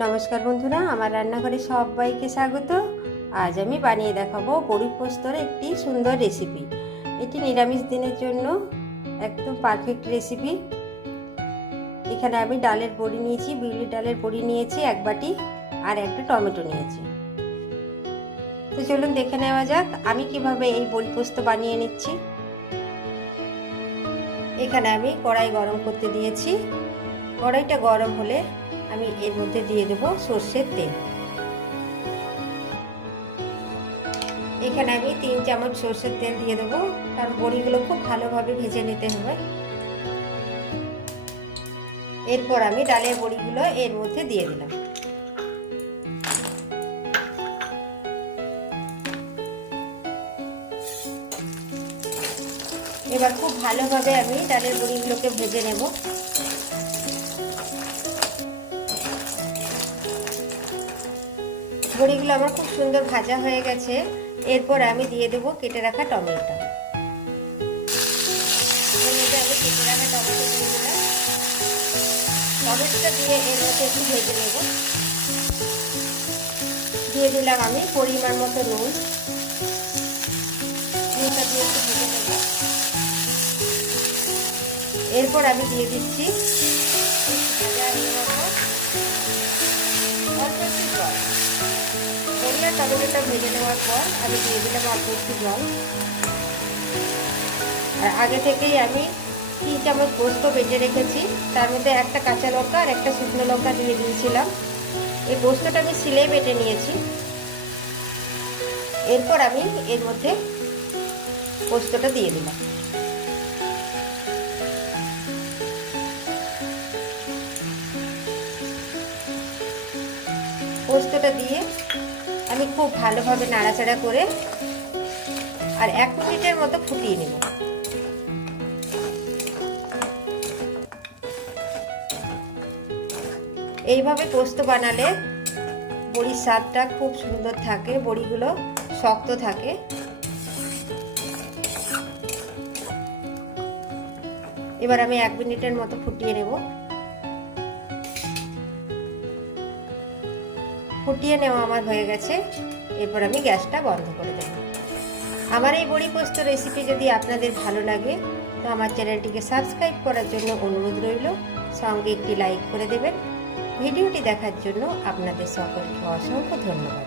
নমস্কার বন্ধুরা, আমার রান্নাঘরে সবাইকে স্বাগত। আজ আমি বানিয়ে দেখাবো বড়ি পোস্তর একটি সুন্দর রেসিপি। এটি নিরামিষ দিনের জন্য একদম পারফেক্ট রেসিপি। এখানে আমি ডালের বড়ি নিয়েছি, বিউলির ডালের বড়ি নিয়েছি এক বাটি, আর একটা টমেটো নিয়েছি। তো চলুন দেখে নেওয়া যাক আমি কিভাবে এই বড়ি পোস্ত বানিয়ে নিচ্ছি। এখানে আমি কড়াই গরম করতে দিয়েছি। কড়াইটা গরম হলে আমি এর মধ্যে দিয়ে দেব সর্ষের তেল। এখানে আমি 3 চামচ সর্ষের তেল দিয়ে দেবো, কারণ বড়িগুলো খুব ভালোভাবে ভেজে নিতে হবে। এরপর আমি ডালের বড়িগুলো এর মধ্যে দিয়ে দিলাম। এবার খুব ভালোভাবে আমি ডালের বড়িগুলোকে ভেজে নেব। বড়িগুলো আমার খুব সুন্দর ভাজা হয়ে গেছে। এরপর আমি দিয়ে দেবো কেটে রাখা টমেটো। আমি কেটে রাখা টমেটো দিয়ে দিলাম। টমেটোটা দিয়ে এর মধ্যে একটু ভেজে নেব। দিয়ে দিলাম আমি পরিমাণ মতো নুন। নুনটা দিয়ে একটু ভেজে নেব। এরপর আমি দিয়ে দিচ্ছি অল্প একটু জল। টমেটোটা ভেজে নেওয়ার পর আমি দিয়ে দিলাম অল্প একটু জল। আর আগে থেকেই আমি 3 চামচ পোস্ত বেটে রেখেছি, তার মধ্যে একটা কাঁচা লঙ্কা আর একটা শুকনো লঙ্কা দিয়ে দিয়েছিলাম। এই পোস্তটা আমি শিলে বেটে নিয়েছি। এরপর আমি এর মধ্যে পোস্তটা দিয়ে দিলাম। পোস্তটা দিয়ে আমি খুব ভালোভাবে নাড়াচাড়া করে আর 1 মিনিটের মতো ফুটিয়ে নেব। এইভাবে পোস্ত বানালে বড়ির স্বাদটা খুব সুন্দর থাকে, বড়িগুলো শক্ত থাকে। এবার আমি 1 মিনিটের মতো ফুটিয়ে নেব। ফুটিয়ে নেওয়া আমার হয়ে গেছে। এরপর আমি গ্যাসটা বন্ধ করে দেব। আমার এই বড়ি পোস্ত রেসিপি যদি আপনাদের ভালো লাগে তো আমার চ্যানেলটিকে সাবস্ক্রাইব করার জন্য অনুরোধ রইল। সঙ্গে একটি লাইক করে দেবেন। ভিডিওটি দেখার জন্য আপনাদের সকলকে অসংখ্য ধন্যবাদ।